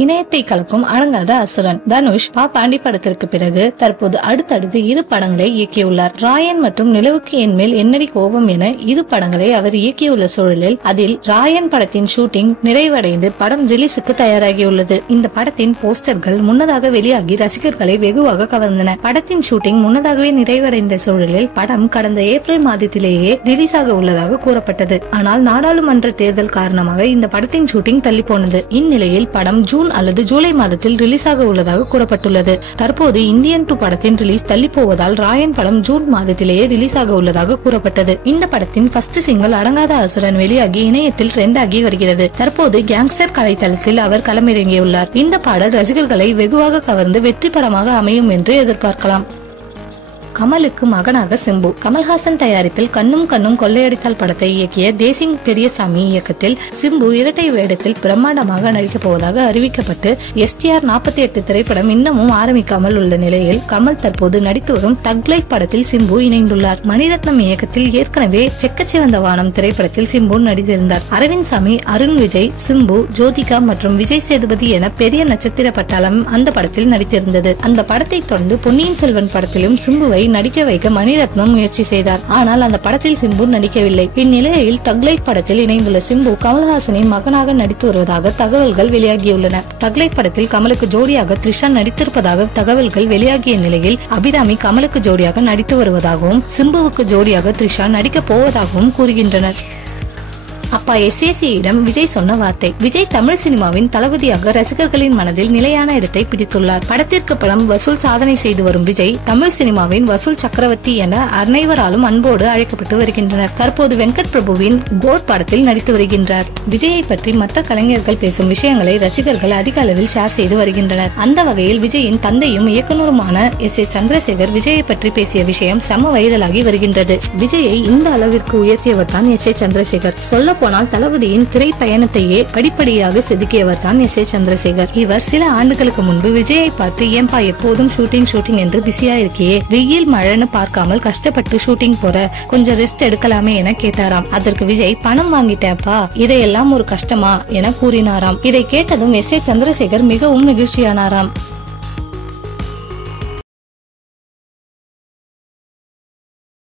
இணையத்தை கலக்கும் அடங்காத அசுரன். தனுஷ் பாண்டி படத்திற்கு பிறகு தற்போது அடுத்தடுத்து இரு படங்களை இயக்கியுள்ளார். ராயன் மற்றும் நிலவுக்கு என் மேல் என்னடி கோபம் என இரு படங்களை அவர் இயக்கியுள்ள சூழலில் அதில் ராயன் படத்தின் ஷூட்டிங் நிறைவடைந்து படம் ரிலீஸுக்கு தயாராகியுள்ளது. இந்த படத்தின் போஸ்டர்கள் முன்னதாக வெளியாகி ரசிகர்களை வெகுவாக கவர்ந்தன. படத்தின் ஷூட்டிங் முன்னதாகவே நிறைவடைந்த சூழலில் படம் கடந்த ஏப்ரல் மாதத்திலேயே ரிலீஸ் ஆக உள்ளதாக கூறப்பட்டது. ஆனால் நாடாளுமன்ற தேர்தல் காரணமாக இந்த படத்தின் ஷூட்டிங் தள்ளி போனது. இந்நிலையில் படம் ஜூன் அல்லது ஜூலை மாதத்தில் ரிலீஸ் ஆக உள்ளதாக கூறப்பட்டுள்ளது. தற்போது இந்தியன் 2 படத்தின் ரிலீஸ் தள்ளி போவதால் ராயன் படம் ஜூன் மாதத்திலேயே ரிலீஸ் ஆக உள்ளதாக கூறப்பட்டது. இந்த படத்தின் ஃபர்ஸ்ட் சிங்கிள் அடங்காத அசுரன் வெளியாகி இணையத்தில் ட்ரெண்ட் ஆகி வருகிறது. தற்போது கேங்ஸ்டர் கலைத்தளத்தில் அவர் களமிறங்கியுள்ளார். இந்த பாடல் ரசிகர்களை வெகுவாக கவர்ந்து வெற்றி படமாக அமையும் என்று எதிர்பார்க்கலாம். கமலுக்கு மகனாக சிம்பு. கமல்ஹாசன் தயாரிப்பில் கண்ணும் கண்ணும் கொள்ளையடித்தால் படத்தை இயக்கிய தேசிங் பெரியசாமி இயக்கத்தில் சிம்பு இரட்டை வேடத்தில் பிரம்மாண்டமாக நடிக்கப் போவதாக அறிவிக்கப்பட்டு STR 48 திரைப்படம் இன்னமும் ஆரம்பிக்காமல் உள்ள நிலையில் கமல் தற்போது நடித்து வரும் தக் லைஃப் படத்தில் சிம்பு இணைந்துள்ளார். மணிரத்னம் இயக்கத்தில் ஏற்கனவே செக்கச்சிவந்த வானம் திரைப்படத்தில் சிம்பு நடித்திருந்தார். அரவிந்த் சாமி, அருண் விஜய், சிம்பு, ஜோதிகா மற்றும் விஜய் சேதுபதி என பெரிய நட்சத்திர பட்டாளம் அந்த படத்தில் நடித்திருந்தது. அந்த படத்தை தொடர்ந்து பொன்னியின் செல்வன் படத்திலும் சிம்புவை நடிக்க வைக்க மணிரத்னம் முயற்சி செய்தார். ஆனால் அந்த படத்தில் சிம்பு நடிக்கவில்லை. இந்நிலையில் தக் லைஃப் படத்தில் இணைந்துள்ள சிம்பு கமல்ஹாசனின் மகனாக நடித்து வருவதாக தகவல்கள் வெளியாகியுள்ளன. தக் லைஃப் படத்தில் கமலுக்கு ஜோடியாக த்ரிஷா நடித்திருப்பதாக தகவல்கள் வெளியாகிய நிலையில் அபிராமி கமலுக்கு ஜோடியாக நடித்து வருவதாகவும் சிம்புவுக்கு ஜோடியாக த்ரிஷா நடிக்க போவதாகவும் கூறுகின்றனர். அப்பா SAC-யிடம் விஜய் சொன்ன வார்த்தை. விஜய் தமிழ் சினிமாவின் தளபதியாக ரசிகர்களின் மனதில் நிலையான இடத்தை பிடித்துள்ளார். படத்திற்கு படம் வசூல் சாதனை செய்து வரும் விஜய் தமிழ் சினிமாவின் வசூல் சக்கரவர்த்தி என அனைவராலும் அன்போடு அழைக்கப்பட்டு வருகின்றனர். தற்போது வெங்கட் பிரபுவின் கோட் படத்தில் நடித்து வருகின்றார். விஜயை பற்றி மற்ற கலைஞர்கள் பேசும் விஷயங்களை ரசிகர்கள் அதிக அளவில் ஷேர் செய்து வருகின்றனர். அந்த வகையில் விஜயின் தந்தையும் இயக்குனருமான S.A. சந்திரசேகர் விஜயை பற்றி பேசிய விஷயம் செம வைரலாகி வருகின்றது. விஜயை இந்த அளவிற்கு உயர்த்தியவர் தான் S.A. சந்திரசேகர். சொல்ல போனால் தளபதியின் திரை பயணத்தையே படிப்படியாக செதுக்கியவர் தான் S.A. சந்திரசேகர். இவர் சில ஆண்டுகளுக்கு முன்பு விஜயை பார்த்து ஏன்பா எப்போதும் ஷூட்டிங் என்று பிஸியா இருக்கியே, வெயில் மழைன்னு பார்க்காமல் கஷ்டப்பட்டு ஷூட்டிங் போற, கொஞ்சம் ரெஸ்ட் எடுக்கலாமே என கேட்டாராம். அதற்கு விஜய் பணம் வாங்கிட்டேப்பா, இதையெல்லாம் ஒரு கஷ்டமா என கூறினாராம். இதை கேட்டதும் S.A. சந்திரசேகர் மிகவும் நெகிழ்ச்சியானாராம்.